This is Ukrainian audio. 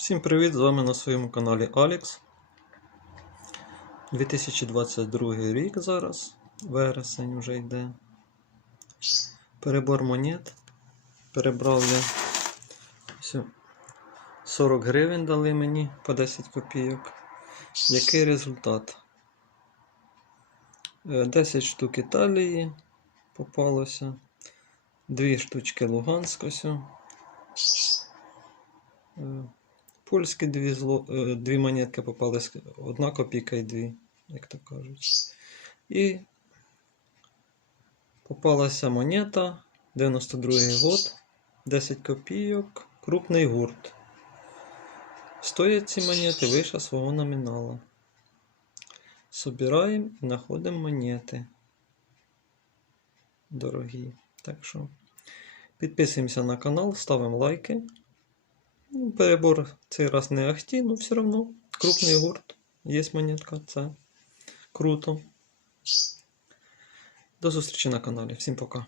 Всім привіт! З вами на своєму каналі Алекс. 2022 рік зараз, вересень вже йде. Перебор монет. Перебрав я ось 40 гривень дали мені по 10 копійок. Який результат? Е, 10 штук Італії попалося. 2 штучки Луганськ. Польські дві, зло, е, дві монетки попались, одна копійка і дві, як то кажуть. І попалася монета 92 год, 10 копійок, крупний гурт. Стоять ці монети вище свого номінала. Собираємо і знаходимо монети. Дорогі. Так що підписуємося на канал, ставимо лайки. Ну, Перебор цей раз не ахті, але все одно крупний гурт. Є монетка, це круто. До зустрічі на каналі. Всім пока.